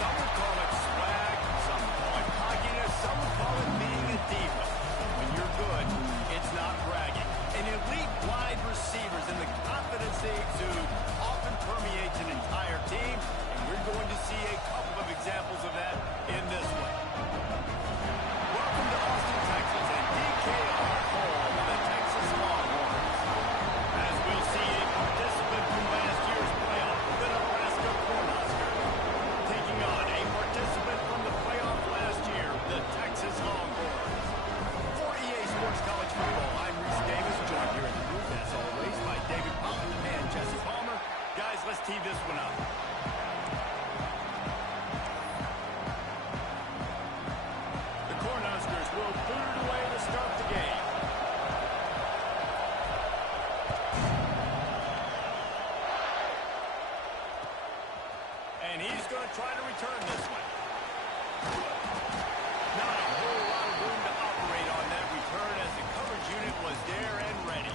Some would call it swag, some would call it cockiness, some would call it being a diva. But when you're good, it's not bragging. And elite wide receivers and the confidence they exude often permeates an entire team, and we're going to see a couple of examples of that in this one. Welcome to Austin, Texas, and DKR, home of the Texas Longhorns. As we'll see a participant from last year's playoff, the Nebraska Cornhuskers, taking on a participant from the playoff last year, the Texas Longhorns. For EA Sports College Football, I'm Reese Davis, joined here in the booth, as always, by David Pollard and Jesse Palmer. Guys, let's tee this one up. The Cornhuskers will boot it away to start the game. And he's going to try to return this one. Not a whole lot of room to operate on that return as the coverage unit was there and ready.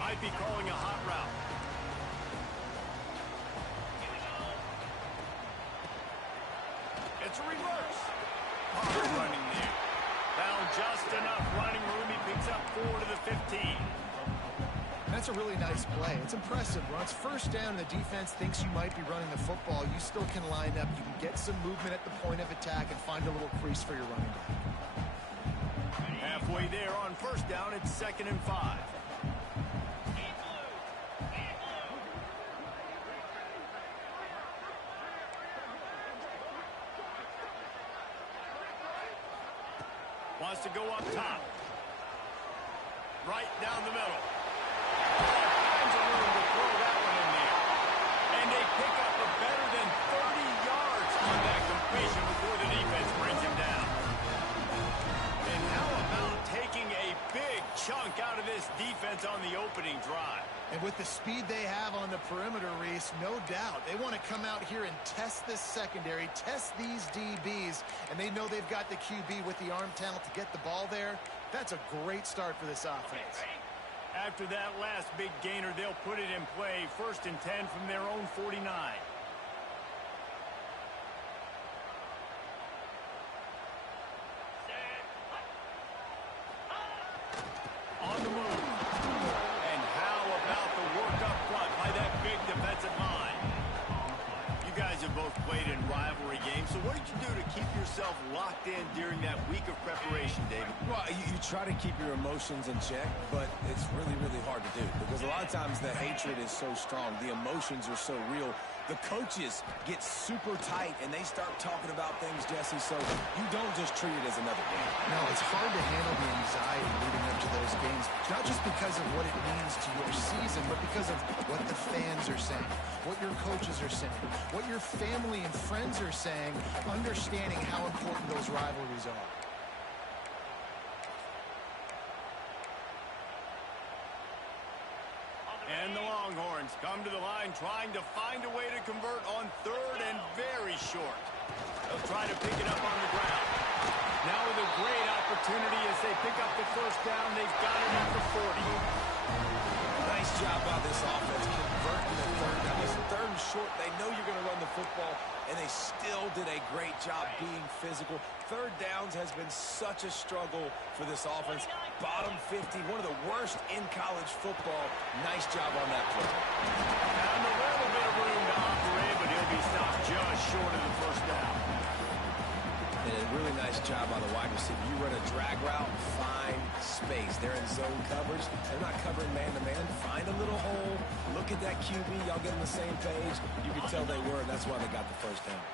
Might be calling a hot route. It's a reverse. Hard running there. Found just enough running room. He picks up 4 to the 15. That's a really nice play. It's impressive. When it's first down and the defense thinks you might be running the football, you still can line up. You can get some movement at the point of attack and find a little crease for your running back. Halfway there on first down, it's 2nd and 5. Wants to go up top. Right down the middle. Finds a room to throw that one in there. And they pick up a better than 30 yards on that completion before the defense brings him down. And how about taking a big chunk out of this defense on the opening drive? And with the speed they have on the perimeter, Reese, no doubt, they want to come out here and test this secondary, test these DBs, and they know they've got the QB with the arm talent to get the ball there. That's a great start for this offense. After that last big gainer, they'll put it in play, 1st and 10 from their own 49. On the move. And how about the work up front by that big defensive line? You guys have both played in rivalry games, so what did you do to keep yourself locked in during that week of preparation, David? Well, you try to keep your emotions in check, but it's really, really hard to do because a lot of times the hatred is so strong. The emotions are so real. The coaches get super tight, and they start talking about things, Jesse, so you don't just treat it as another game. No, it's hard to handle the anxiety leading up to those games, not just because of what it means to your season, but because of what the fans are saying, what your coaches are saying, what your family and friends are saying, understanding how important those rivalries are. And the Longhorns come to the line trying to find a way to convert on 3rd and very short. They'll try to pick it up on the ground. Now with a great opportunity as they pick up the 1st down, they've got it at the 40. Nice job by this offense converting the 3rd down. Listen, 3rd and short, they know you're going to run the football, and they still did a great job being physical. 3rd downs has been such a struggle for this offense. Bottom 50, one of the worst in college football. Nice job on that play. Found a little bit of room to operate, but he'll be stopped just short of the 1st down. And a really nice job by the wide receiver. You run a drag route, find space. They're in zone coverage. They're not covering man-to-man. Find a little hole. Look at that QB. Y'all get on the same page. You can tell they were, and that's why they got the 1st down.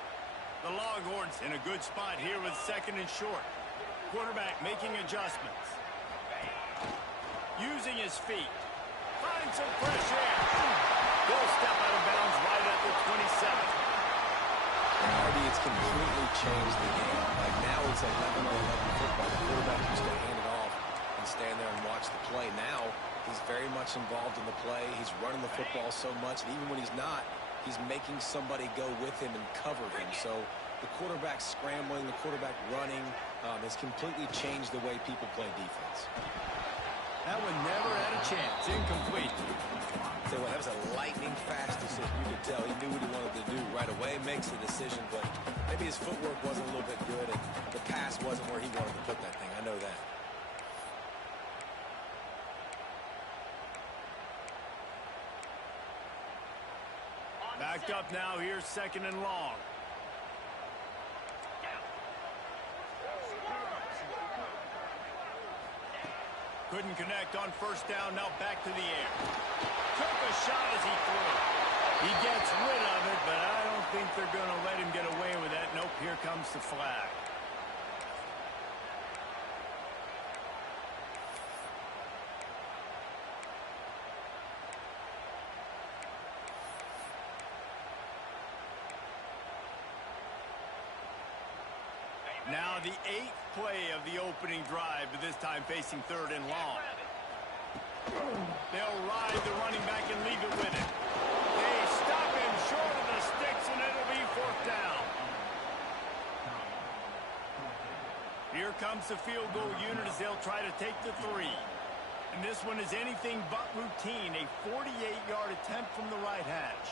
The Longhorns in a good spot here with 2nd and short. Quarterback making adjustments. Using his feet. Finds some fresh air. They'll step out of bounds right at the 27. Already it's completely changed the game. Like now it's 11-on-11 football. The quarterback used to hand it off and stand there and watch the play. Now he's very much involved in the play. He's running the football so much, and even when he's not, he's making somebody go with him and cover him. So the quarterback scrambling, the quarterback running has completely changed the way people play defense. That one never had a chance. Incomplete. So that was a lightning-fast decision. You could tell he knew what he wanted to do right away, makes the decision, but maybe his footwork wasn't a little bit good, and the pass wasn't where he wanted to put that thing. I know that. Backed up now. Here's 2nd and long. Couldn't connect on 1st down. Now back to the air. Took a shot as he threw. He gets rid of it, but I don't think they're going to let him get away with that. Nope, here comes the flag. Now the 8th play of the opening drive, but this time facing 3rd and long. They'll ride the running back and leave it with him. They stop him short of the sticks, and it'll be 4th down. Here comes the field goal unit as they'll try to take the 3. And this one is anything but routine, a 48-yard attempt from the right hash.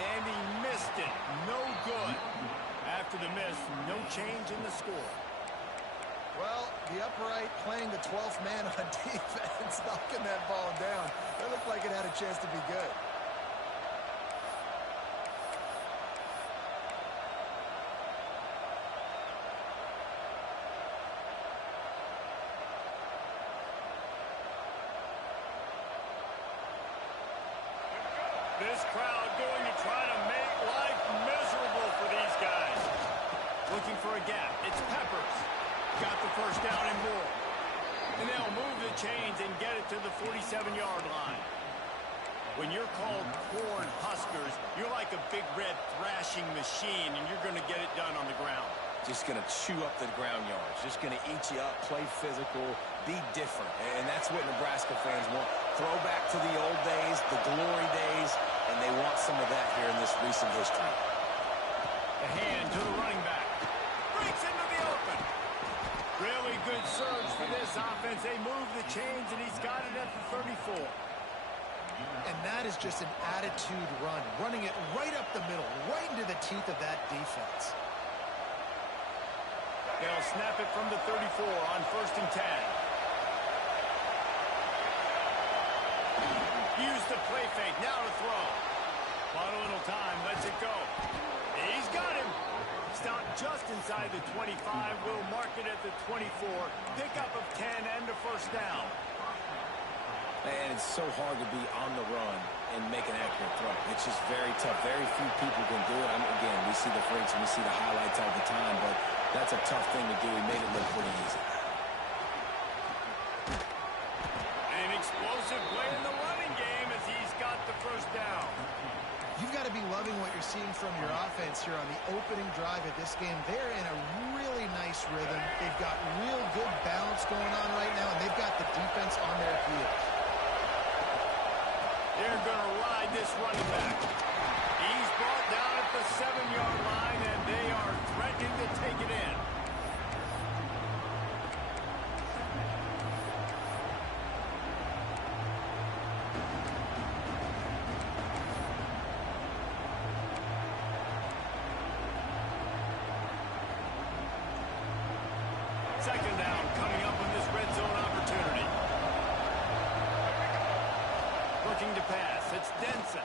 And he missed it. No good. After the miss, no change in the score. Well, the upright playing the 12th man on defense, knocking that ball down. That looked like it had a chance to be good. This crowd going to try to make life miserable for these guys. Looking for a gap. It's Peppers. Got the 1st down and more. And they'll move the chains and get it to the 47-yard line. When you're called corn huskers, you're like a big red thrashing machine, and you're going to get it done on the ground. Just going to chew up the ground yards. Just going to eat you up, play physical, be different. And that's what Nebraska fans want. Throwback to the old days, the glory days, and they want some of that here in this recent history. The hand to the running back. Breaks into the open. Really good surge for this offense. They move the chains, and he's got it at the 34. And that is just an attitude run, running it right up the middle, right into the teeth of that defense. They'll snap it from the 34 on 1st and 10. Use the play fake, now to throw. Bought a little time, lets it go. He's got him. Stopped just inside the 25. Will mark it at the 24. Pickup of 10 and a 1st down. And it's so hard to be on the run and make an accurate throw. It's just very tough. Very few people can do it. Again, we see the freaks and we see the highlights all the time, but that's a tough thing to do. He made it look pretty easy. An explosive play in the running game as he's got the 1st down. You've got to be loving what you're seeing from your offense here on the opening drive of this game. They're in a really nice rhythm. They've got real good balance going on right now, and they've got the defense on their heels. They're going to ride this running back. He's brought down at the 7-yard line, and they are threatening to take it in. Second down coming up on this red zone opportunity. Looking to pass. It's Denson.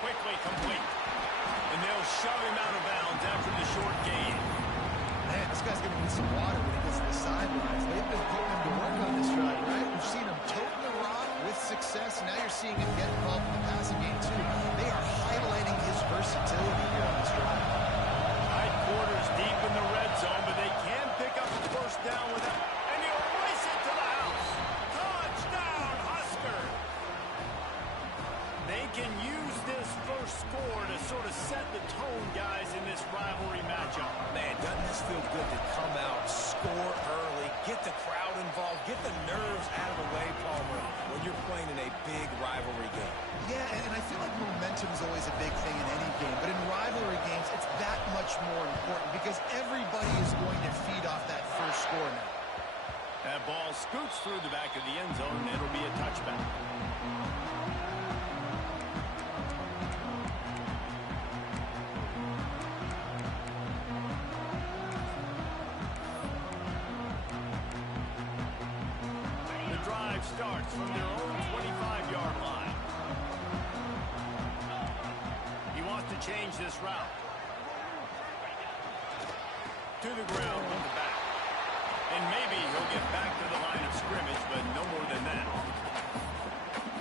Quickly complete. And they'll shove him out of bounds after the short gain. Man, this guy's going to need some water when he gets to the sidelines. They've been putting him to work on this drive, right? We've seen him tote the rock with success. Now you're seeing him get involved in the passing game, too. They are highlighting his versatility here on this drive. Tight quarters deep in the red zone, but they can pick up the 1st down with it. And he'll race it to the house. Touchdown, Husker! They They can use this first score to sort of set the tone, guys, in this rivalry matchup. Man, doesn't this feel good to come out, score early, get the crowd involved, get the nerves out of the way, Palmer, when you're playing in a big rivalry game. Yeah, and I feel like momentum is always a big thing in any game, but in rivalry games, it's that much more important because everybody is going to feed off that first score now. That ball scoots through the back of the end zone, and it'll be a touchback. The drive starts from their own 25-yard line. He wants to change this route. To the ground with the back. And maybe he'll get back to the line of scrimmage, but no more than that.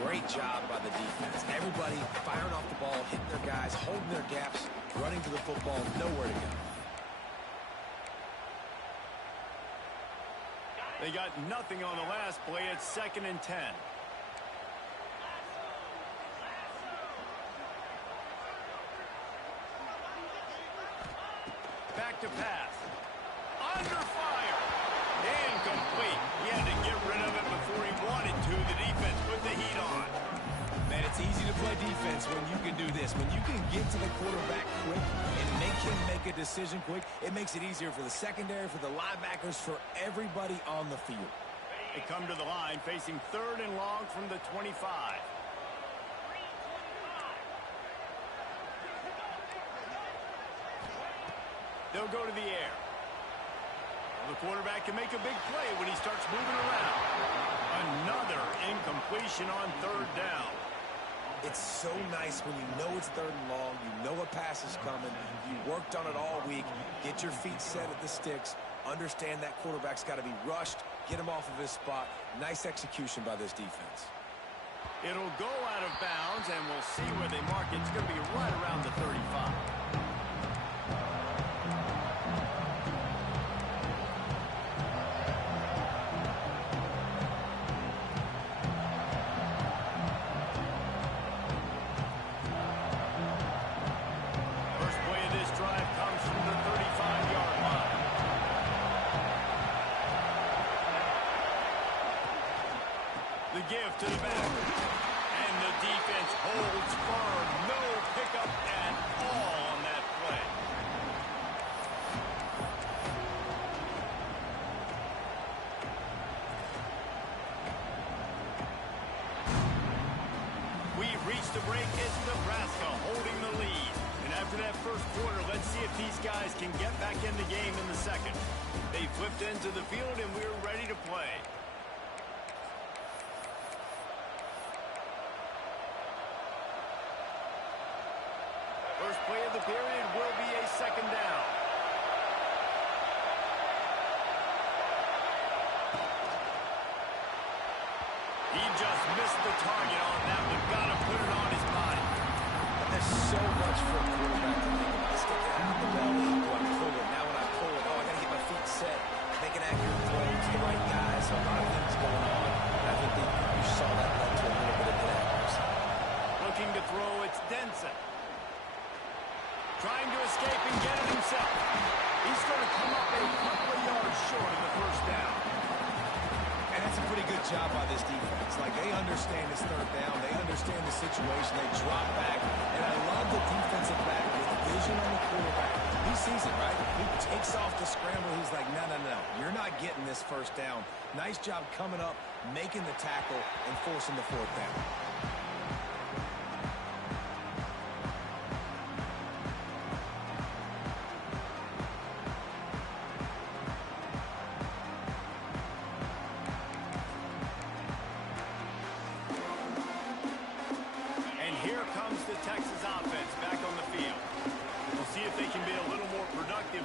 Great job by the defense. Everybody firing off the ball, hitting their guys, holding their gaps, running to the football, nowhere to go. They got nothing on the last play. It's 2nd and 10. Back to pass. Under fire. Incomplete. He had to get rid of it before he wanted to. The defense put the heat on. Man, it's easy to play defense when you can do this. When you can get to the quarterback quick and make him make a decision quick, it makes it easier for the secondary, for the linebackers, for everybody on the field. They come to the line facing 3rd and long from the 25. They'll go to the air. The quarterback can make a big play when he starts moving around. Another incompletion on 3rd down. It's so nice when you know it's 3rd and long, you know a pass is coming, you worked on it all week, get your feet set at the sticks, understand that quarterback's got to be rushed, get him off of his spot. Nice execution by this defense. It'll go out of bounds, and we'll see where they mark it. It's going to be right around the 35. Give to the back, and the defense holds firm. No pickup at all on that play. We've reached a break. It's Nebraska holding the lead. And after that first quarter, let's see if these guys can get back in the game in the second. They flipped into the field, and we're ready to play. First play of the period will be a 2nd down. He just missed the target on that one. Got to put it on his body. And there's so much for a quarterback to think about. Stick it out the belly. Do I pull it? Now when I pull it, oh, I got to get my feet set. Make an accurate throw to the right guys. So a lot of things going on. And I think that you saw that led to a little bit of inaccuracy. Looking to throw, it's Denson. Trying to escape and get it himself. He's going to come up a couple of yards short of the first down. And that's a pretty good job by this defense. Like, they understand it's 3rd down. They understand the situation. They drop back. And I love the defensive back with vision on the quarterback. He sees it, right? He takes off the scramble. He's like, no, no, no. You're not getting this first down. Nice job coming up, making the tackle, and forcing the 4th down.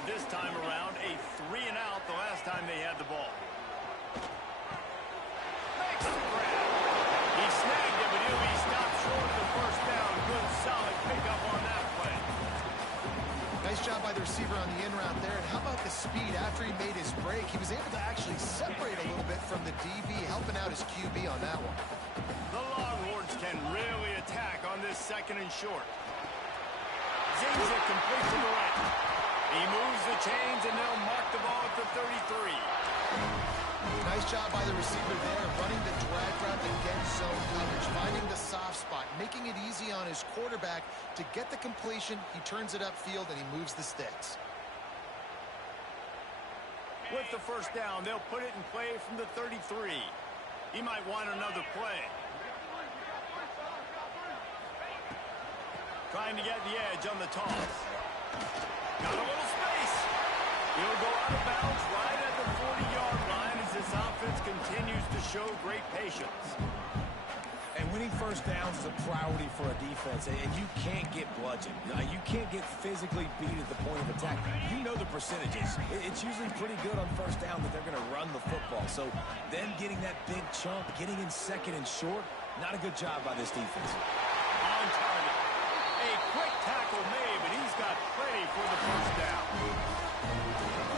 This time around, a 3-and-out the last time they had the ball. Makes the grab. He snagged it, but he'll be stopped short of the first down. Good, solid pickup on that play. Nice job by the receiver on the in route there. And how about the speed after he made his break? He was able to actually separate a little bit from the DB, helping out his QB on that one. The Longhorns can really attack on this second and short. Zings it complete to the left. He moves the chains, and they'll mark the ball at the 33. Nice job by the receiver there, running the drag route against zone coverage, finding the soft spot, making it easy on his quarterback to get the completion. He turns it upfield, and he moves the sticks. With the first down, they'll put it in play from the 33. He might want another play. Trying to get the edge on the toss. Got a little space. He'll go out of bounds right at the 40-yard line as this offense continues to show great patience. And winning first downs is a priority for a defense, and you can't get bludgeoned. You can't get physically beat at the point of attack. You know the percentages. It's usually pretty good on first down that they're going to run the football. So then getting that big chunk, getting in second and short, not a good job by this defense. On target. A quick tackle made, but he's got plenty for the first down.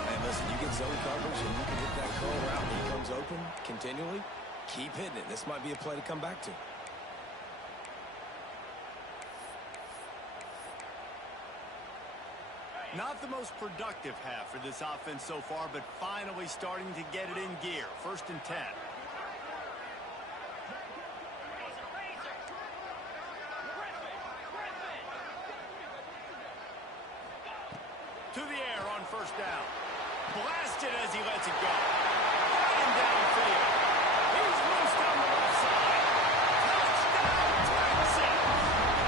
And listen, you get zone coverage and you can hit that curl route and he comes open continually. Keep hitting it. This might be a play to come back to. Not the most productive half for this offense so far, but finally starting to get it in gear. 1st and 10. To the air on first down. Blasted as he lets it go. Flying downfield. He's loose down the left side. Touchdown, Texas!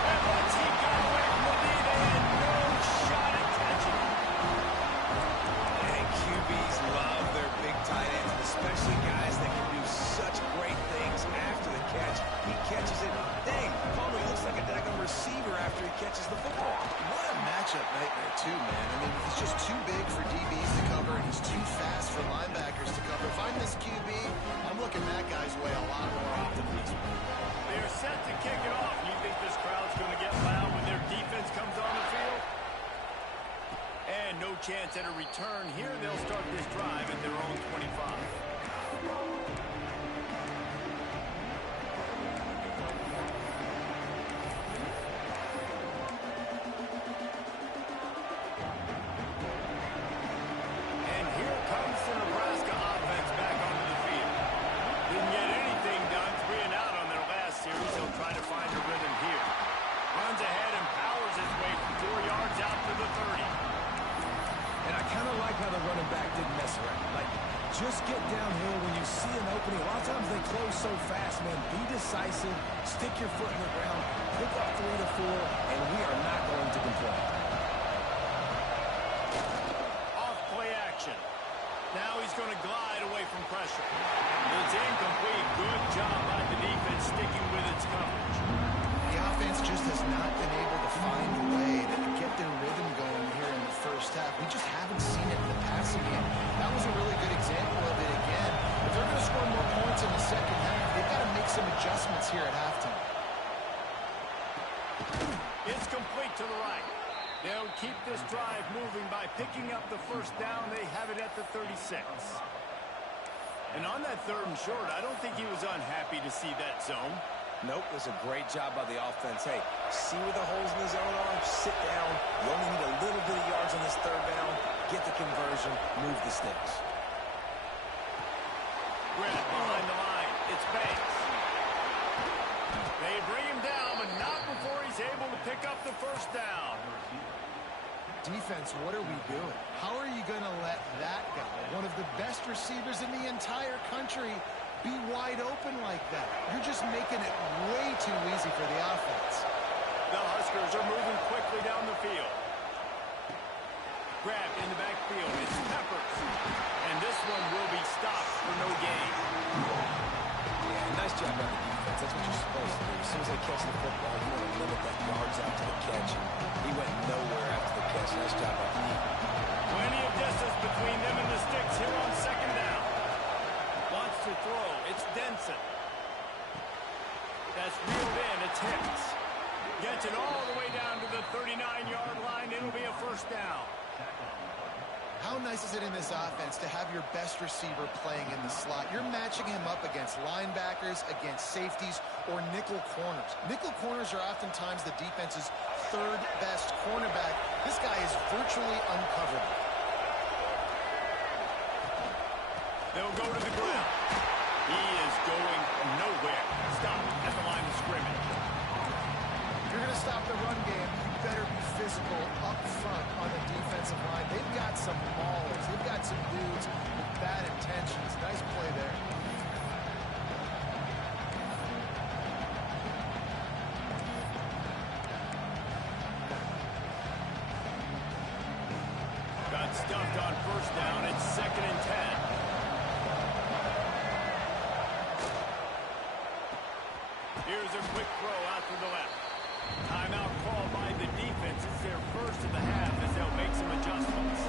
And once he got away from the lead, they had no shot at catching him. And QBs love their big tight ends, especially guys that can do such great things after the catch. He catches it. Dang, Palmer looks like a daggone receiver after he catches the football. What a matchup nightmare, too, man. I mean, he's just too big for DBs to cover, and he's too fast for linebackers to cover. If I'm this QB, I'm looking that guy's way a lot more often than this one. They're set to kick it off. You think this crowd's going to get loud when their defense comes on the field? And no chance at a return here. They'll start this drive at their own 25. And here comes the Nebraska offense back onto the field. Didn't get anything done 3 and out on their last series. He'll try to find a rhythm here. Runs ahead and powers his way from 4 yards out to the 30. And I kind of like how the running back didn't mess around. Like, just get downhill when you see an opening. A lot of times they close so fast, man. Be decisive, stick your foot in the ground, pick up 3 to 4, and we are not going to complain. Off play action. Now he's going to glide away from pressure. It's incomplete. Good job by the defense sticking with its coverage. The offense just has not been able to find a way to get their rhythm going here in the first half. We just haven't seen it in the passing game. That was a really good example of it again. If they're going to score more points in the second half, they've got to make some adjustments here at halftime. It's complete to the right. They'll keep this drive moving by picking up the first down. They have it at the 36. And on that 3rd and short, I don't think he was unhappy to see that zone. Nope, it was a great job by the offense. Hey, see where the holes in the zone are, sit down. You only need a little bit of yards on this 3rd down. Get the conversion, move the sticks. Grant behind the line. It's Banks. They bring him down, but not before he's able to pick up the first down. Defense, what are we doing? How are you going to let that guy, one of the best receivers in the entire country, be wide open like that? You're just making it way too easy for the offense. The Huskers are moving quickly down the field. Grabbed in the backfield. It's Peppers. And this one will be stopped for no gain. Yeah, nice job by the defense. That's what you're supposed to do. As soon as they catch the football, you want to limit that yards out to the catch. He went nowhere after the catch. Nice job by the defense. Plenty of distance between them and the sticks here on second down. Wants to throw. It's Denson. That's reeled in. It's Hicks. Gets it all the way down to the 39-yard line. It'll be a first down. How nice is it in this offense to have your best receiver playing in the slot? You're matching him up against linebackers, against safeties, or nickel corners. Nickel corners are oftentimes the defense's third best cornerback. This guy is virtually uncoverable. They'll go to the ground. He is going nowhere. Stop at the line of scrimmage. If you're going to stop the run game, you better be physical up front on the defensive line. They've got some maulers. They've got some dudes with bad intentions. Nice play there. Got stuffed on first down. It's 2nd and 10. Here's a quick throw out to the left. Timeout called by the defense. It's their first of the half as they'll make some adjustments.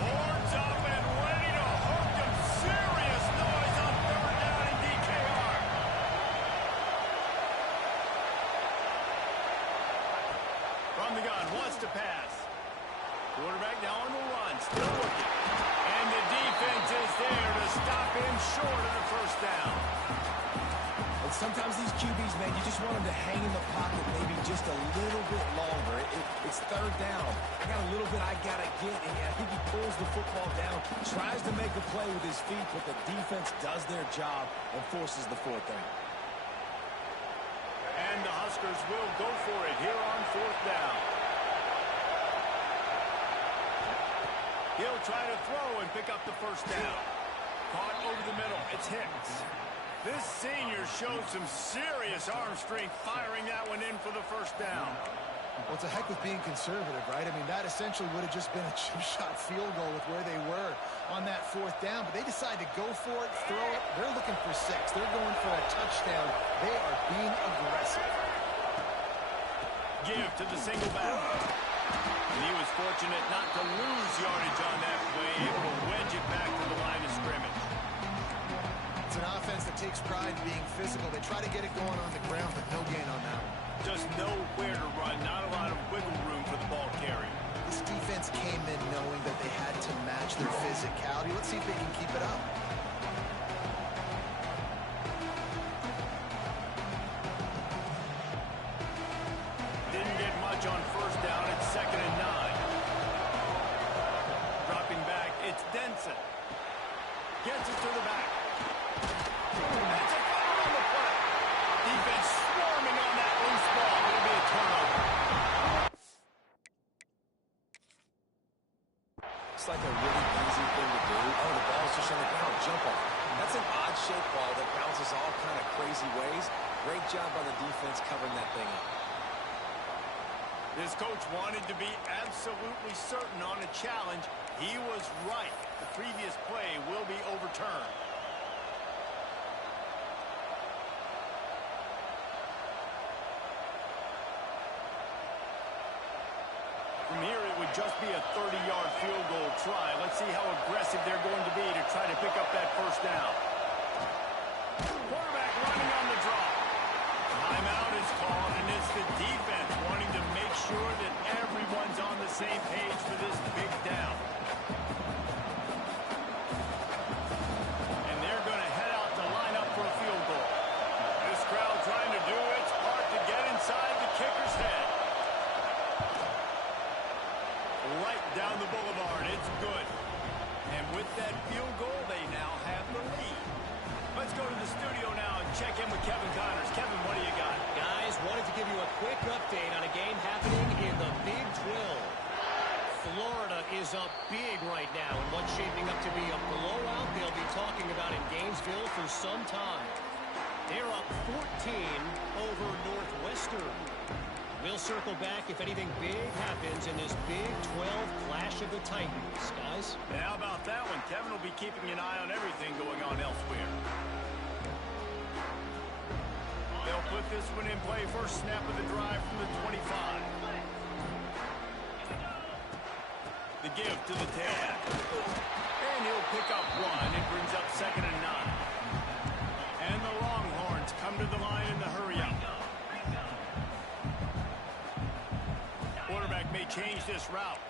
Horns up and ready to hook them. Serious noise on 3rd down in DKR. From the gun, wants to pass. Quarterback now on the run, still looking. And the defense is there to stop him short of the first down. And sometimes these QBs, man, you just want them to hang in the pocket maybe just a little bit longer. It's 3rd down. I got a little bit I got to get, and I think he pulls the football down, tries to make a play with his feet, but the defense does their job and forces the 4th down. And the Huskers will go for it here on 4th down. He'll try to throw and pick up the first down. Caught over the middle. It's Hicks. This senior showed some serious arm strength firing that one in for the first down. Well, it's a heck with being conservative, right? I mean, that essentially would have just been a chip shot field goal with where they were on that 4th down. But they decided to go for it, throw it. They're looking for 6. They're going for a touchdown. They are being aggressive. Give to the single back. And he was fortunate not to lose yardage on that play, able to wedge it back to the line of scrimmage. It's an offense that takes pride in being physical. They try to get it going on the ground, but no gain on that one. Just nowhere to run, not a lot of wiggle room for the ball carrier. This defense came in knowing that they had to match their physicality. Let's see if they can keep it up. Didn't get much on first down. It's 2nd and 9. Dropping back, it's Denson. Gets it to the back. That's a foul on the play. Defense swarming on that loose ball. It'll be a turnover. It's like a really easy thing to do. Oh, the ball's just on the ground. Jump off. That's an odd-shaped ball that bounces all kind of crazy ways. Great job by the defense covering that thing up. This coach wanted to be absolutely certain on a challenge. He was right. The previous play will be overturned. From here, it would just be a 30-yard field goal try. Let's see how aggressive they're going to be to try to pick up that first down. Quarterback running on the draw. Timeout is called, and it's the defense wanting to make sure that everyone's on the same page for this big down. And they're going to head out to line up for a field goal. This crowd trying to do its part to get inside the kicker's head. Right down the boulevard. It's good. And with that field goal, they now have the lead. Let's go to the studio now and check in with Kevin Connors. Kevin, what do you got? Guys, wanted to give you a quick update on a game happening in the Big 12. Florida is up big right now in what's shaping up to be a blowout they'll be talking about in Gainesville for some time. They're up 14 over Northwestern. We'll circle back if anything big happens in this Big 12 clash of the Titans, guys. And how about that one? Kevin will be keeping an eye on everything going on elsewhere. They'll put this one in play. First snap of the drive from the 25. The give to the 10. And he'll pick up one. It brings up 2nd and 9. And the Longhorns come to the line in the hurry-up. they change this route.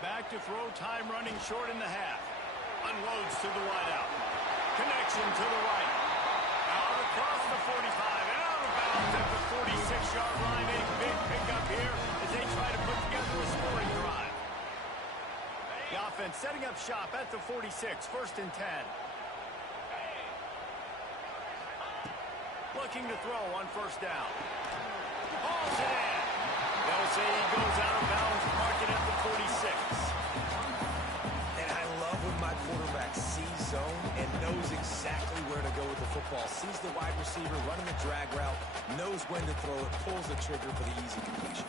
Back to throw, time running short in the half. Unloads to the wideout. Connection to the right. Out across the 45 and out of bounds at the 46-yard line. A big pickup here as they try to put together a scoring drive. The offense setting up shop at the 46, 1st and 10. Looking to throw on 1st down. Hauls it in. They'll say he goes out of bounds, mark it at the 46. And I love when my quarterback sees zone and knows exactly where to go with the football. Sees the wide receiver running a drag route, knows when to throw it, pulls the trigger for the easy completion.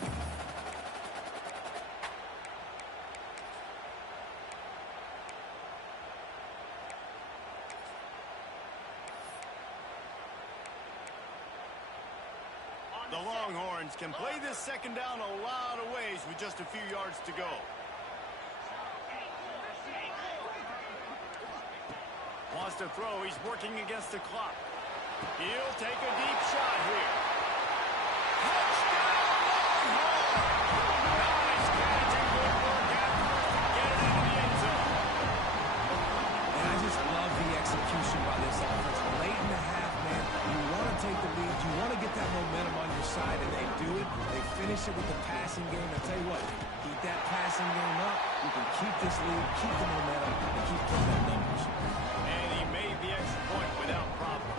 The Longhorns can play this 2nd down a lot of ways with just a few yards to go. Wants to throw. He's working against the clock. He'll take a deep shot here. Touchdown, Longhorns! Nice catch and good work afterwards to get it into the end zone. And I just love the execution by this offense. Late in the half, man, you want to take the lead. You want to get that momentum on your side, and they do it. They finish it with the passing game. I tell you what, keep that passing game up. You can keep this lead, keep the momentum, and keep putting up numbers. And he made the extra point without problem.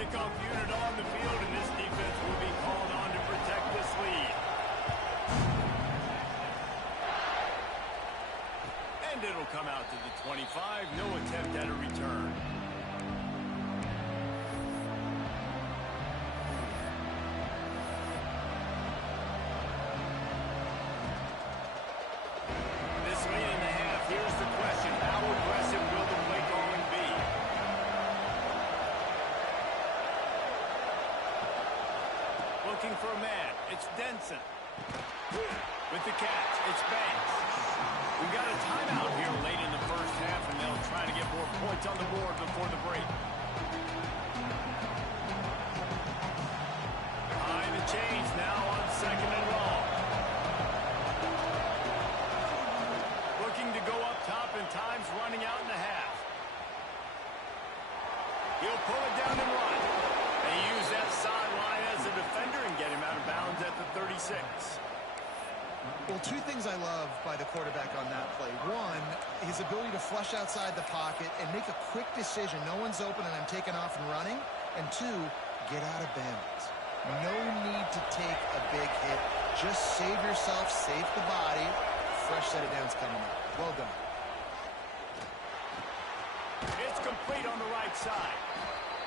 Kickoff unit on the field, and this defense will be called on to protect this lead. And it'll come out to the 25. No attempt at a return. This late in the half, here's the question. How aggressive will the play calling be? Looking for a man. It's Denson. With the catch, it's Banks. We've got a timeout here late in the 1st half, and they'll try to get more points on the board before the break. Behind the chains now on 2nd and long. Looking to go up top, and time's running out in the half. He'll pull it down and run. They use that sideline as a defender and get him out of bounds at the 36. Well, 2 things I love by the quarterback on that play. 1, his ability to flush outside the pocket and make a quick decision. No one's open and I'm taking off and running. And 2, get out of bounds. No need to take a big hit. Just save yourself, save the body. Fresh set of downs coming up. Well done. It's complete on the right side.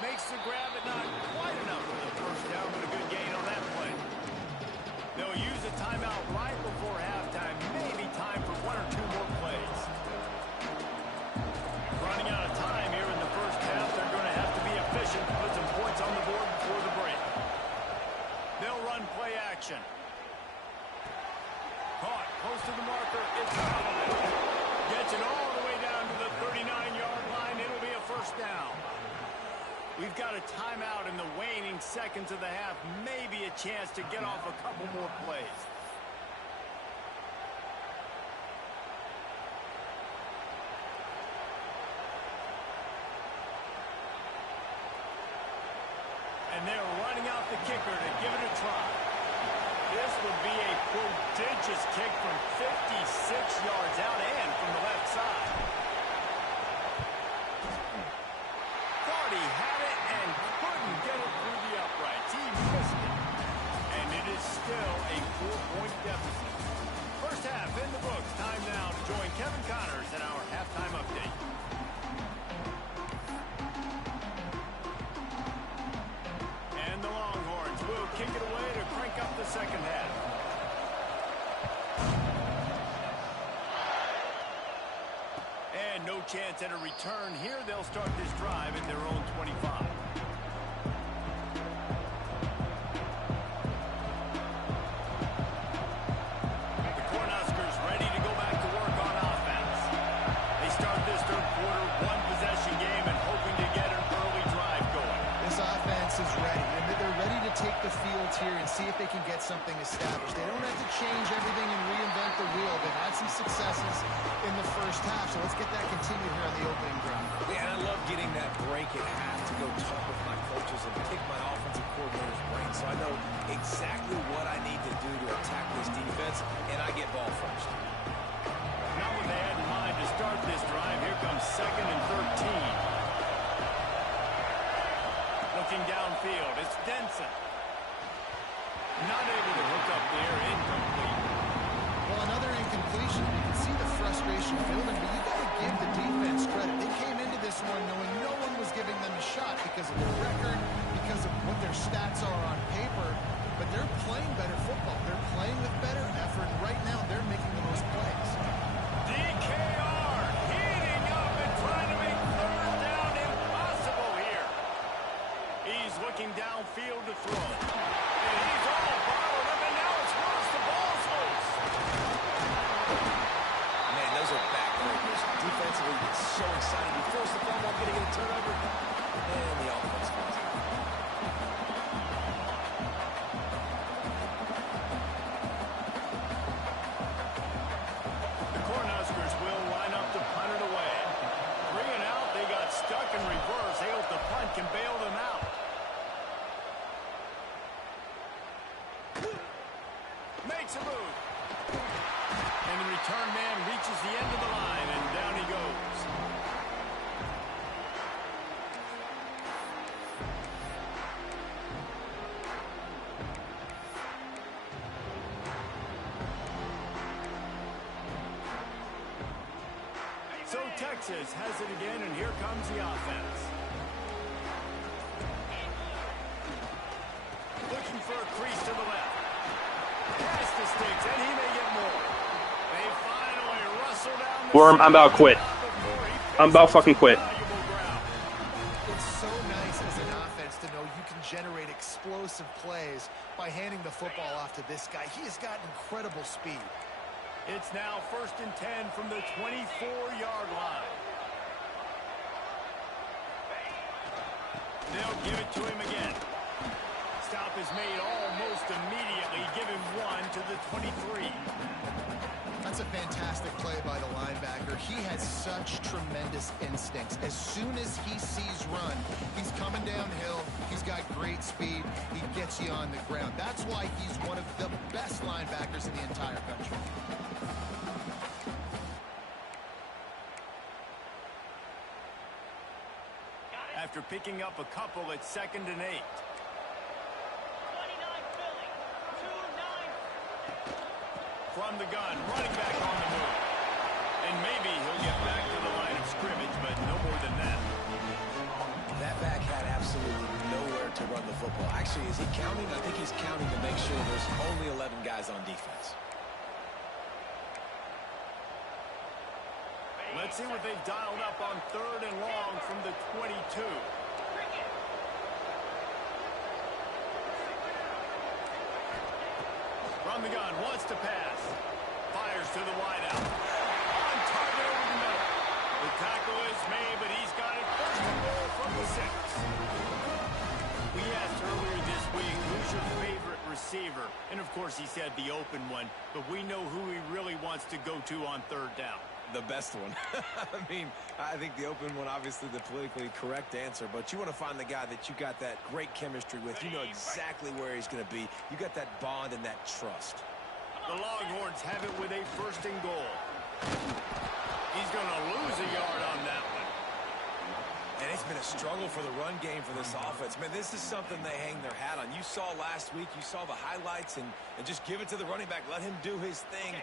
Makes the grab, but not quite enough for the 1st down, but a good gain on that play. They'll use a timeout right before halftime. Maybe time for 1 or 2 more plays. Running out of time here in the 1st half. They're going to have to be efficient to put some points on the board before the break. They'll run play action. Caught close to the marker. It's out of it. Gets it all the way down to the 39-yard line. It'll be a 1st down. We've got a timeout in the waning seconds of the half. Maybe a chance to get off a couple more plays. And they're running out the kicker to give it a try. This would be a prodigious kick from 56 yards out and from the left side. Thought he had it and couldn't get it through the uprights. He missed it. And it is still a 4-point deficit. 1st half in the books. Time now to join Kevin Connors in our halftime update. And the Longhorns will kick it away to crank up the 2nd half. And no chance at a return here. They'll start this drive at their own 25. The Cornhuskers ready to go back to work on offense. They start this 3rd quarter 1-possession game and hoping to get an early drive going. something established. They don't have to change everything and reinvent the wheel. They've had some successes in the first half, so let's get that continued here on the opening drive. Yeah, and I love getting that break at half to go talk with my coaches and pick my offensive coordinator's brain, so I know exactly what I need to do to attack this defense, and I get ball first. Now what they had in mind to start this drive, here comes 2nd and 13. Looking downfield, it's Denson. Not able to hook up there, incomplete. Well, another incompletion. You can see the frustration building, but you got to give the defense credit. They came into this one knowing no one was giving them a shot because of their record, because of what their stats are on paper, but they're playing better football. They're playing with better effort, and right now they're making the most plays. DKR heating up and trying to make 3rd down impossible here. He's looking downfield to throw. And he's all bottled up, and now it's worse. The ball's loose. Man, those are backbreakers. Defensively, it's so exciting. You force the fumble, I'm going to get a turnover, and the offense comes out. The Cornhuskers will line up to punt it away. 3 and out, they got stuck in reverse. They hope the punt can bail them out. Makes a move. And the return man reaches the end of the line, and down he goes. So Texas has it again, and here comes the offense. Looking for a crease to the left. Pass the sticks, and he may get more. They finally rustle down the Worm, I'm about to quit. I'm about to fucking quit. It's so nice as an offense to know you can generate explosive plays by handing the football off to this guy. He has got incredible speed. It's now 1st and 10 from the 24-yard line. They'll give it to him again. Stop is made almost immediately. Give him 1 to the 23. That's a fantastic play by the linebacker. He has such tremendous instincts. As soon as he sees run, he's coming downhill. He's got great speed. He gets you on the ground. That's why he's one of the best linebackers in the entire country. After picking up a couple at 2nd and 8. From the gun, running back on the move. And maybe he'll get back to the line of scrimmage, but no more than that. That back had absolutely nowhere to run the football. Actually, is he counting? I think he's counting to make sure there's only 11 guys on defense. Let's see what they've dialed up on 3rd and long from the 22. From the gun, wants to pass. Fires to the wideout. On target over the middle. The tackle is made, but he's got it 1st and goal from the 6. We asked earlier this week, who's your favorite receiver? And of course he said the open one, but we know who he really wants to go to on 3rd down. The best one. I mean, I think the open one, obviously the politically correct answer, but you want to find the guy that you got that great chemistry with. You know exactly where he's going to be. You got that bond and that trust. The Longhorns have it with a 1st and goal. He's going to lose a yard on that one. And it's been a struggle for the run game for this offense. Man, this is something they hang their hat on. You saw last week, you saw the highlights, and just give it to the running back. Let him do his thing.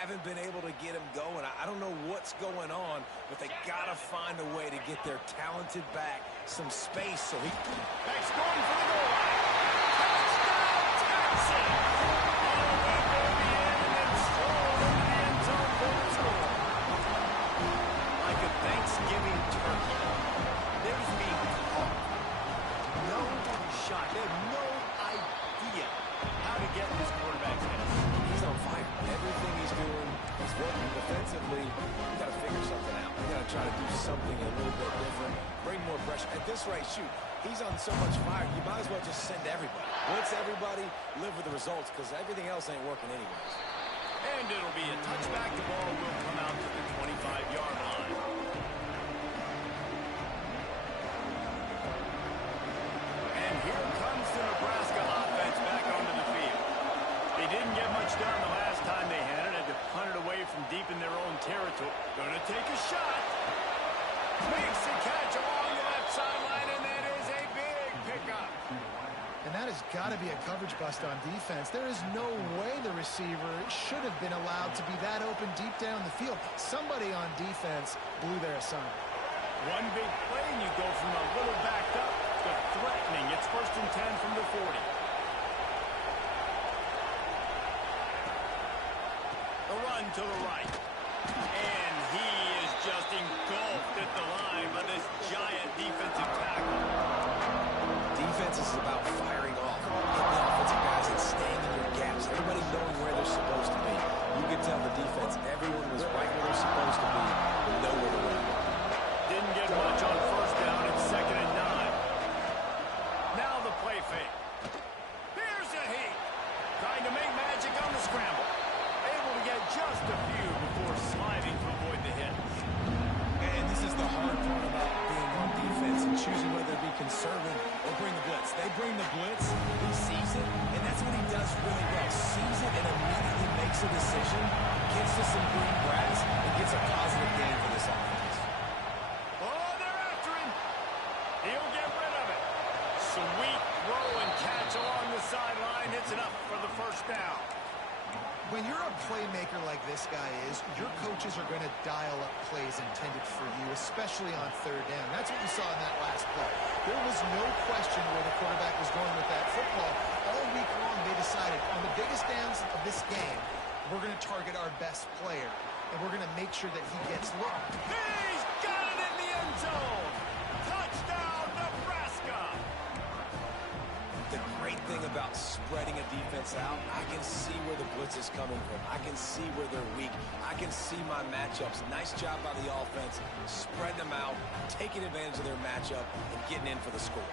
Haven't been able to get him going. I don't know what's going on, but they got to find a way to get their talented back some space so he... Back's going for the goal line. Touchdown, Texas! All the way over the end and then strolled into the end zone for the score. Like a Thanksgiving turkey. There's being caught. No shot. They have no idea how to get in this quarterback's head. He's on fire. Everything he's doing is working defensively. We got to figure something out. We got to try to do something a little bit different. Bring more pressure. At this rate, shoot, he's on so much fire, you might as well just send everybody. Blitz everybody, live with the results, because everything else ain't working anyways. And it'll be a touchback. The ball will come out to the 25-yard line. And here comes the Nebraska offense back onto the field. They didn't get much done the last time they had it. Had to punt it away from deep in their own territory. Going to take a shot. Makes the catch along the left sideline, and that is a big pickup. And that has got to be a coverage bust on defense. There is no way the receiver should have been allowed to be that open deep down the field. Somebody on defense blew their assignment. One big play, and you go from a little backed up to threatening. It's 1st and 10 from the 40. The run to the right. And he is just engulfed at the line by this giant defensive tackle. Defense is about firing off, hitting the offensive guys and staying in your gaps. Everybody knowing where they're supposed to be. You can tell the defense, everyone was right where they're supposed to be, but nowhere to run. Didn't get much on 1st down. It's 2nd and 9. Now the play fake. Here's a heat. Trying to make magic on the scramble. Able to get just a few before sliding to avoid the hit. And this is the hard part about being on defense and choosing whether to be conservative or bring the blitz. They bring the blitz, he sees it, and that's what he does really well. Sees it and immediately makes a decision, gets to some green grass, and gets a positive gain for this offense. Oh, they're after him. He'll get rid of it. Sweet throw and catch along the sideline. It's enough for the 1st down. When you're a playmaker like this guy is, your coaches are going to dial up plays intended for you, especially on 3rd down. That's what we saw in that last play. There was no question where the quarterback was going with that football. All week long, they decided on the biggest downs of this game, we're going to target our best player, and we're going to make sure that he gets look. He's got it in the end zone. Touchdown, Nebraska. The great thing about spreading a defense out, I can see where the blitz is coming from. I can see where they're weak. I can see my matchups. Nice job by the offense, spreading them out, taking advantage of their matchup, and getting in for the score.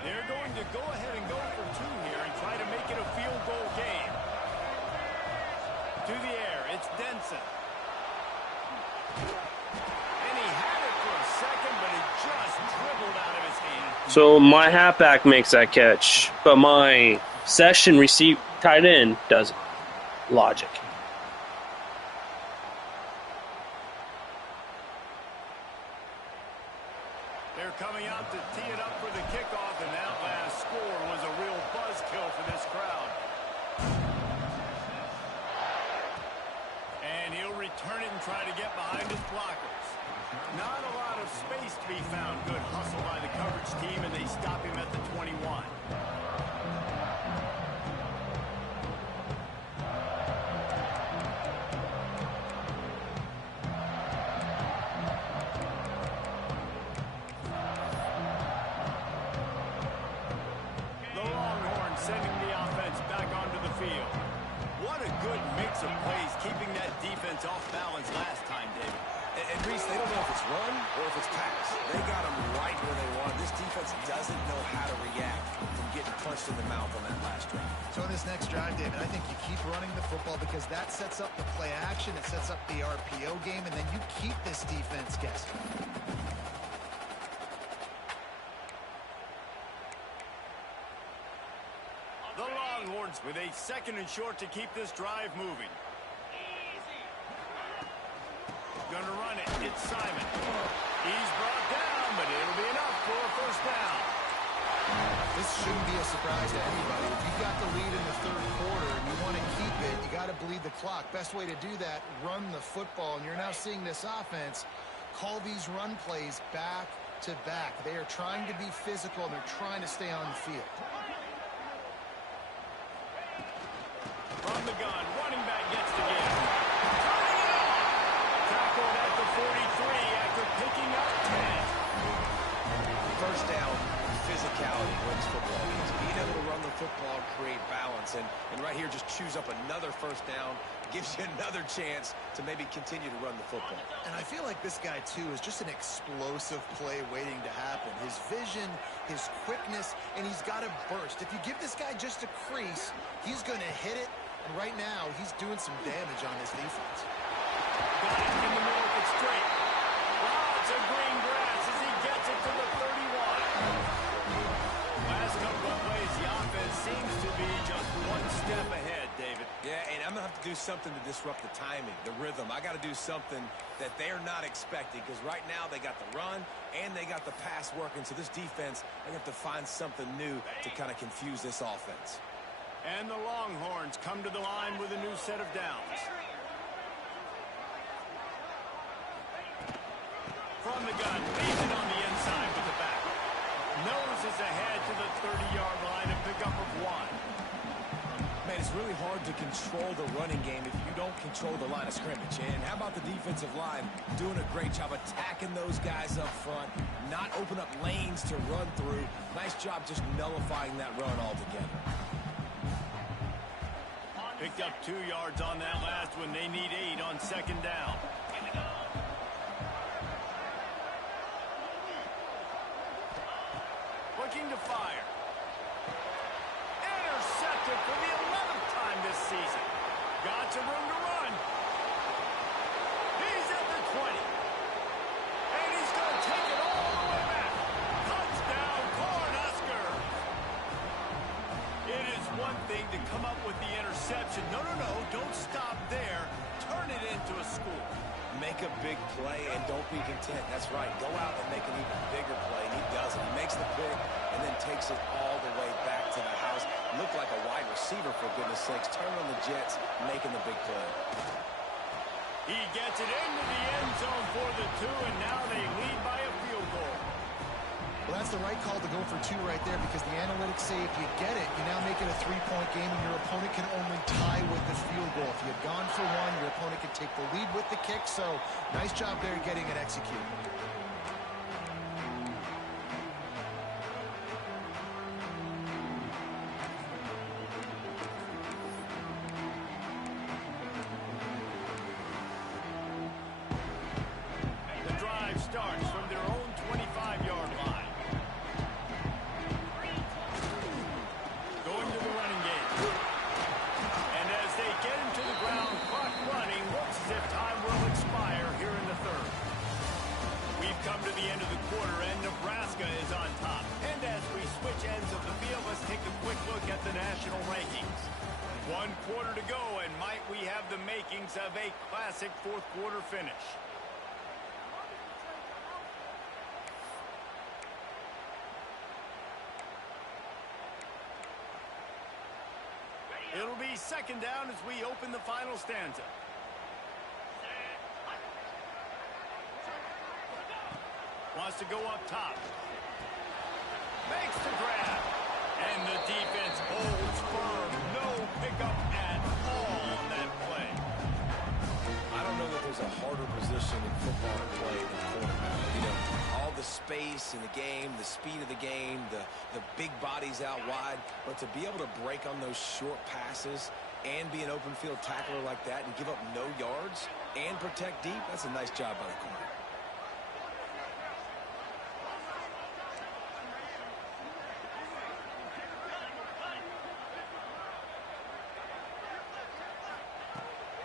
They're going to go ahead and go for 2 here and try to make it a field goal game. To the air, it's Denson. And he had it for a second, but it just dribbled out of his hand. So my halfback makes that catch, but my session receive tight end doesn't. Logic. They're coming out to tee it up for the kickoff, and that last score was a real buzzkill for this crowd. And he'll return it and try to get behind his blockers. Not a lot of space to be found. Good hustle by the coverage team, and they stop him at the 21. The Longhorns sending the offense back onto the field. What a good mix of plays, keeping that defense off balance last time, David. And Reese, they don't know if it's run or if it's pass. They got them right where they want. This defense doesn't know how to react from getting punched in the mouth on that last drive. So in this next drive, David, I think you keep running the football because that sets up the play action, it sets up the RPO game, and then you keep this defense guessing. The Longhorns with a 2nd and short to keep this drive moving. Gonna run it. It's Simon. He's brought down, but it'll be enough for a 1st down. This shouldn't be a surprise to anybody. If you've got the lead in the 3rd quarter and you want to keep it, you got to bleed the clock. Best way to do that, run the football. And you're now seeing this offense call these run plays back to back. They are trying to be physical, and they're trying to stay on the field. From the gun, running back gets the game. Turning it off. Tackled at the 43 after picking up 10. 1st down, physicality wins football games. Being able to run the football and create balance. And right here, just choose up another first down, gives you another chance to maybe continue to run the football. And I feel like this guy, too, is just an explosive play waiting to happen. His vision, his quickness, and he's got a burst. If you give this guy just a crease, he's going to hit it. And right now, he's doing some damage on this defense. Got it in the middle, it's straight. Lots of green grass as he gets it to the 31. Last couple of plays, the offense seems to be just one step ahead, David. Yeah, and I'm going to have to do something to disrupt the timing, the rhythm. I got to do something that they're not expecting, because right now they got the run and they got the pass working. So this defense, they have to find something new to kind of confuse this offense. And the Longhorns come to the line with a new set of downs. From the gun, leads it on the inside with the back. Noses ahead to the 30-yard line, a pickup of 1. Man, it's really hard to control the running game if you don't control the line of scrimmage. And how about the defensive line doing a great job attacking those guys up front, not open up lanes to run through. Nice job just nullifying that run altogether. Picked up 2 yards on that last one. They need 8 on second down. Looking to fire. Intercepted for the 11th time this season. Got some room to run. He's at the 20. And he's going to take it all the way back. Touchdown, Cornhusker. It is one thing to come up with the interception. No, don't stop there. Turn it into a score. Make a big play and don't be content. That's right. Go out and make an even bigger play. And he does it. He makes the pick and then takes it all the way back to the house. Looked like a wide receiver, for goodness sakes. Turn on the Jets, making the big play. He gets it into the end zone for the 2, and now they lead by a field goal. Well, that's the right call to go for 2 right there, because the analytics say if you get it, you now make it a 3-point game, and your opponent can only tie with the field goal. If you had gone for 1, your opponent could take the lead with the kick. So nice job there getting it executed. The drive starts from their own 25-yard line. Going to the running game. And as they get him to the ground, clock running, looks as if time will expire here in the 3rd. We've come to the end of the quarter, and Nebraska is on top. And as we switch ends of the field, let's take a quick look at the national rankings. 1 quarter to go, and might we have the makings of a classic 4th quarter finish. It'll be second down as we open the final stanza. Wants to go up top. Makes the grab. And the defense holds firm. No pickup at all on that play. I don't know that there's a harder position in football to play than quarterback. You know, all the space in the game, the speed of the game, the big bodies out wide. But to be able to break on those short passes and be an open field tackler like that and give up no yards and protect deep, that's a nice job by the corner.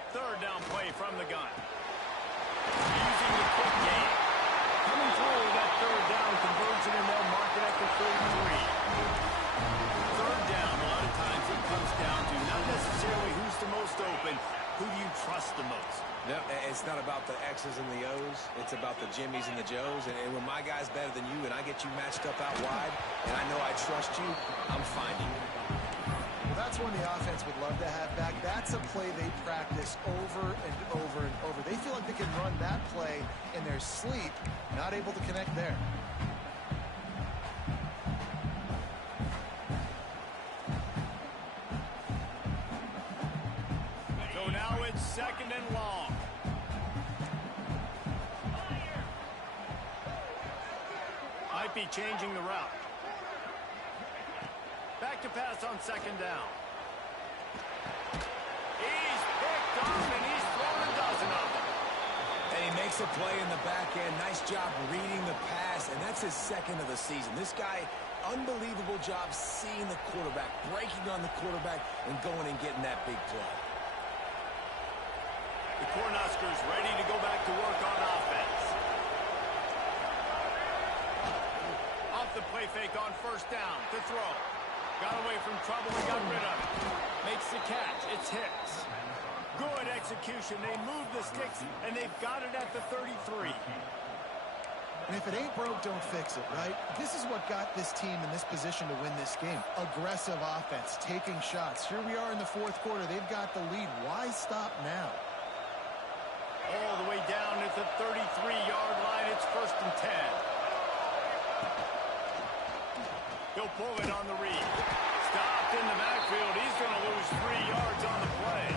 Third down play from the gun. Using the quick game. Coming through that third down conversion, and they'll mark it at the 33. Third down, a lot of times it comes down to not necessarily who's the most open, who do you trust the most? No, it's not about the X's and the O's. It's about the Jimmies and the Joes. And when my guy's better than you and I get you matched up out wide and I know I trust you, I'm finding you. Well, that's one the offense would love to have back. That's a play they practice over and over and over. They feel like they can run that play in their sleep, not able to connect there. So now it's second and long. Might be changing the route. Back Back to pass on second down. He's picked off, and he's thrown a dozen of them. And he makes a play in the back end. Nice job reading the pass, and that's his second of the season. This guy, unbelievable job seeing the quarterback, breaking on the quarterback, and going and getting that big play. The Cornhuskers ready to go back to work on offense. Off the play fake on first down to throw. Got away from trouble and got rid of it. Makes the catch. It's Hicks. Good execution. They move the sticks, and they've got it at the 33. And if it ain't broke, don't fix it, right? This is what got this team in this position to win this game. Aggressive offense, taking shots. Here we are in the fourth quarter. They've got the lead. Why stop now? All the way down at the 33-yard line. It's 1st and 10. He'll pull it on the read. Stopped in the backfield. He's going to lose 3 yards on the play.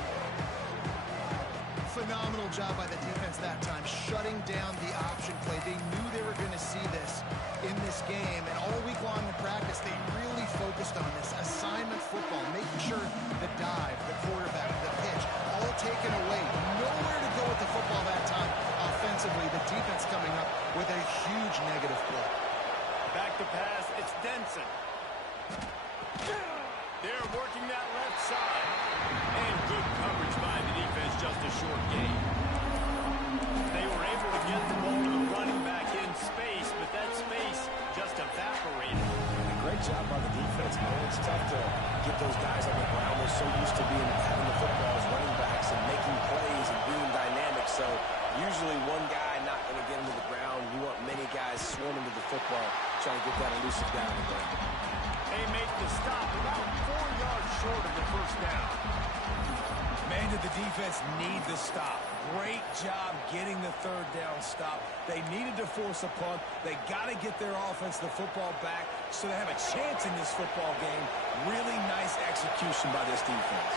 Phenomenal job by the defense that time, shutting down the option play. They knew they were going to see this in this game, and all week long in practice, they really focused on this assignment football, making sure the dive, the quarterback, the pitch, all taken away. Nowhere to go with the football that time. Offensively, the defense coming up with a huge negative play. Back to pass, it's Denson. They're working that left side. And good coverage by the defense, just a short gain. They were able to get the ball to the running back in space, but that space just evaporated. Great job by the defense, man. It's tough to get those guys on the ground. They're so used to having the football as running backs and making plays and being dynamic. So usually one guy not going to get into the ground. You want many guys swarming to the football, trying to get that elusive guy on the ground. They make the stop about 4 yards short of the first down. Man, did the defense need the stop. Great job getting the third down stop. They needed to force a punt. They got to get their offense the football back so they have a chance in this football game. Really nice execution by this defense.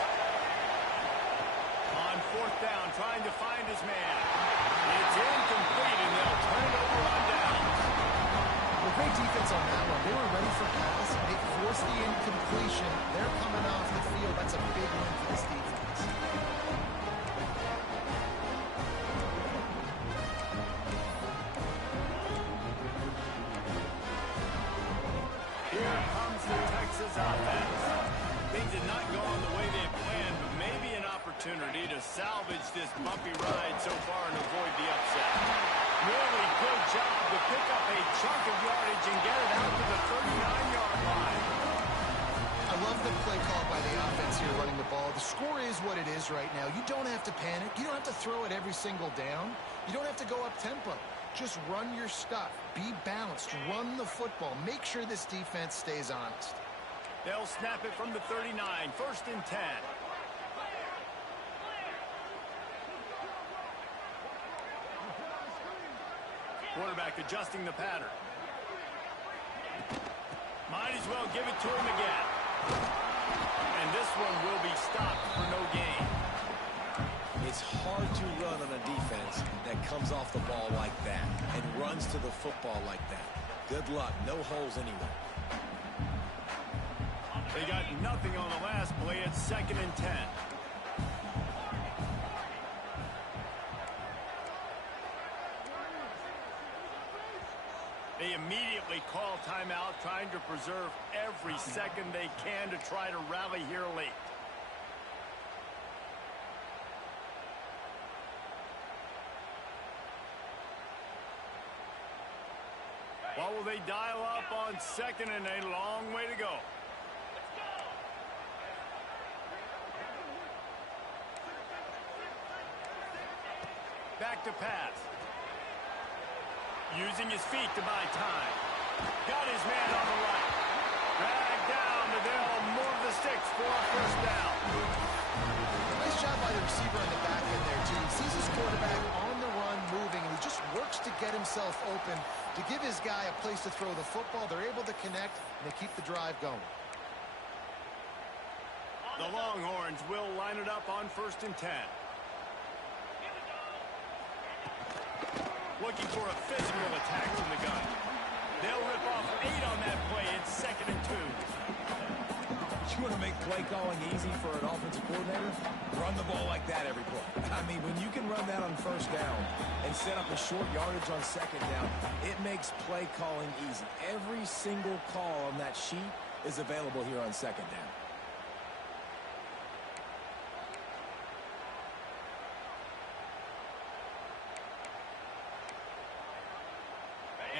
On 4th down, trying to find his man. It's incomplete, and they'll turn it over on downs. Well, great defense on that one. They were ready for pass. They forced the incompletion. They're coming off the field. That's a big win for this defense. Here comes the Texas offense. Things did not go on the way they had planned, but maybe an opportunity to salvage this bumpy ride so far and avoid the upset. Really good job to pick up a chunk of yardage and get it out to the 39-yard line. I love the play call by the offense here running the ball. The score is what it is right now. You don't have to panic. You don't have to throw it every single down. You don't have to go up tempo. Just run your stuff. Be balanced. Run the football. Make sure this defense stays honest. They'll snap it from the 39. 1st and 10. Quarterback adjusting the pattern. Might as well give it to him again. And this one will be stopped for no gain. It's hard to run on a defense that comes off the ball like that and runs to the football like that. Good luck. No holes anywhere. They got nothing on the last play. It's 2nd and 10. They immediately call timeout, trying to preserve every second they can to try to rally here late. What will they dial up on 2nd and a long way to go? Back to pass. Using his feet to buy time. Got his man on the right. Dragged down, but they'll move the sticks for a 1st down. Nice job by the receiver on the back end there, too. He sees his quarterback on the run moving, and he just works to get himself open to give his guy a place to throw the football. They're able to connect, and they keep the drive going. The Longhorns will line it up on 1st and 10. Looking for a physical attack from the gun. They'll rip off 8 on that play. It's 2nd and 2. You want to make play calling easy for an offensive coordinator? Run the ball like that every play. I mean, when you can run that on first down and set up a short yardage on second down, it makes play calling easy. Every single call on that sheet is available here on second down.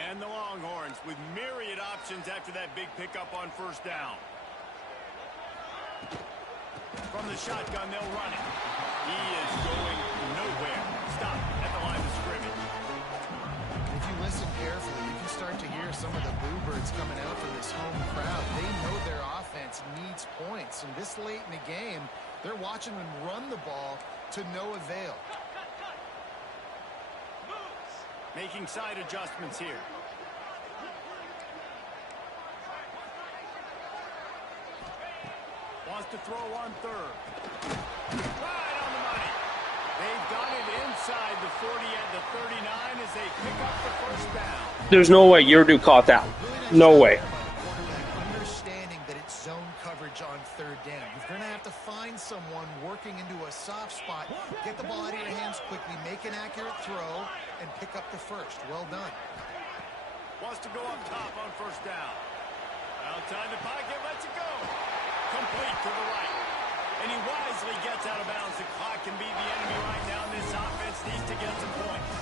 And the Longhorns with myriad options after that big pickup on first down. From the shotgun, they'll run it. He is going nowhere. Stop at the line of scrimmage. If you listen carefully, you can start to hear some of the boo birds coming out from this home crowd. They know their offense needs points, and this late in the game, they're watching them run the ball to no avail. Making side adjustments here. Wants to throw on third. Right on the money. They've got it inside the 40 at the 39 as they pick up the first down. There's no way Yurdu caught that. No way. Understanding that it's zone coverage on third down. You're going to have to find someone working into a soft spot, get the ball out of your hands quickly, make an accurate throw, and pick up the first. Well done. Wants to go up top on first down. Outside the pocket, lets it go. Complete to the right. And he wisely gets out of bounds. The clock can be the enemy right now. This offense needs to get some points.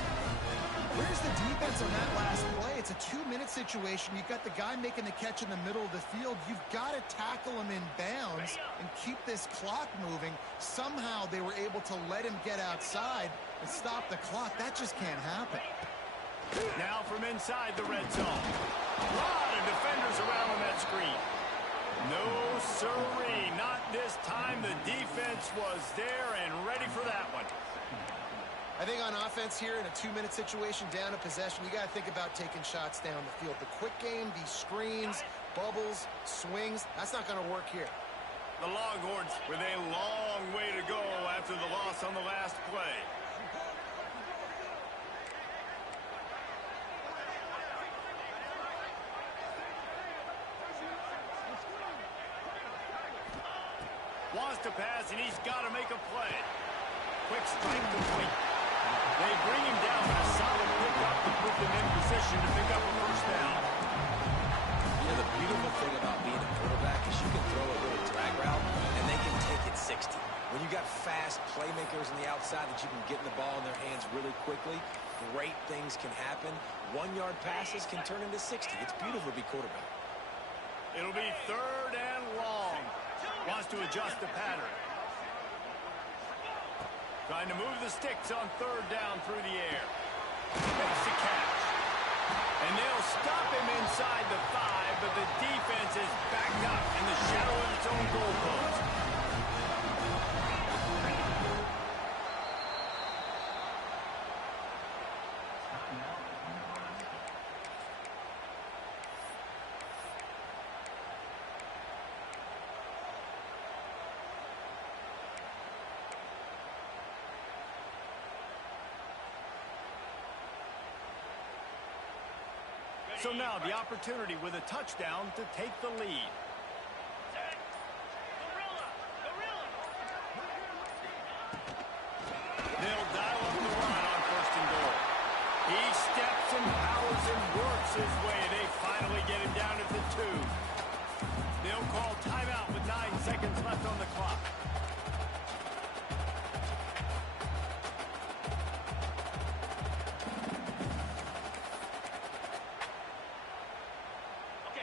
Where's the defense on that last play? It's a 2-minute situation. You've got the guy making the catch in the middle of the field. You've got to tackle him in bounds and keep this clock moving. Somehow they were able to let him get outside and stop the clock. That just can't happen. Now from inside the red zone. A lot of defenders around on that screen. No siree, not this time. The defense was there and ready for that one. I think on offense here in a 2-minute situation, down a possession, you got to think about taking shots down the field. The quick game, these screens, bubbles, swings, that's not going to work here. The Longhorns with a long way to go after the loss on the last play. Wants to pass, and he's got to make a play. Quick strike complete. They bring him down with a solid pickup to put them in position to pick up a first down. You know, the beautiful thing about being a quarterback is you can throw a little drag route, and they can take it 60. When you got fast playmakers on the outside that you can get the ball in their hands really quickly, great things can happen. 1-yard passes can turn into 60. It's beautiful to be quarterback. It'll be third and long. Wants to adjust the pattern. Trying to move the sticks on third down through the air. Makes the catch. And they'll stop him inside the 5, but the defense is backed up in the shadow of its own goalpost. So now the opportunity with a touchdown to take the lead. They'll dial up the run on first and goal. He steps and powers and works his way. They finally get him down at the 2. They'll call timeout with 9 seconds left on the clock.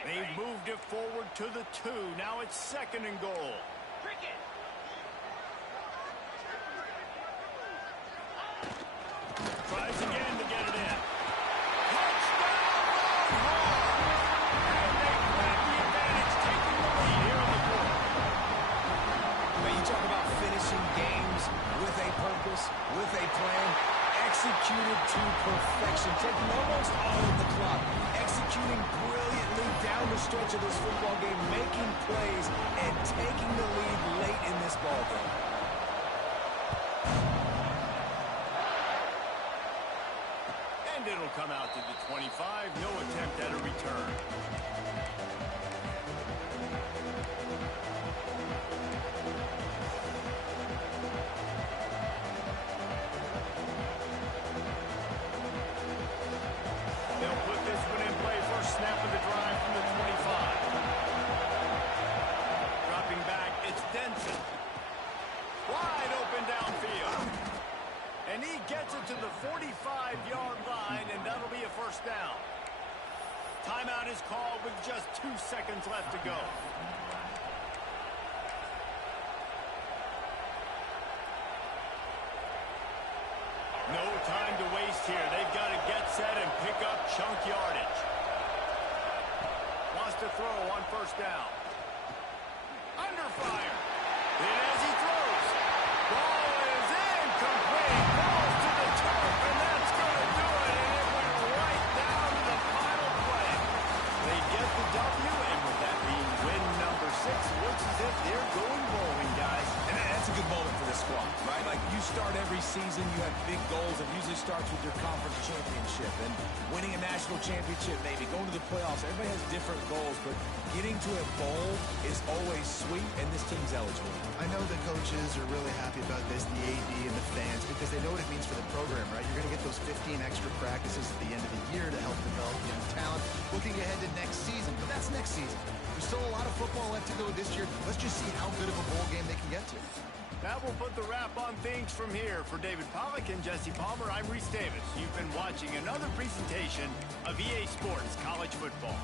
They've moved it forward to the 2. Now it's second and goal. Tries again to get it in. Touchdown, Longhorns! And they grab the advantage, taking the lead here in the fourth. But you talk about finishing games with a purpose, with a plan, executed to perfection, taking almost all of the clock, executing brilliantly down the stretch of this football game, making plays, and taking the lead late in this ball game. And it'll come out to the 25. No attempt at a return. 5-yard line, and that'll be a first down. Timeout is called with just 2 seconds left to go. No time to waste here. They've got to get set and pick up chunk yardage. Wants to throw on first down. Under fire. And as he throws, ball is incomplete. Falls to the turf, and that's going to do it. And it went right down to the final play. They get the W, and with that being win number 6, looks as if they're going bowling, guys. And that's a good moment for the squad, right? Like, you start every season, you have big goals. It usually starts with your conference championship and winning a national championship, maybe going to the playoffs. Everybody has different goals, but getting to a bowl is always sweet, and this team's eligible. I know the coaches are really happy about this, the AD and the fans, because they know what it means for the program, right? You're going to get those 15 extra practices at the end of the year to help develop young talent. Looking ahead to next season, but that's next season. There's still a lot of football left to go this year. Let's just see how good of a bowl game they can get to. That will put the wrap on things from here. For David Pollack and Jesse Palmer, I'm Reese Davis. You've been watching another presentation of EA Sports College Football.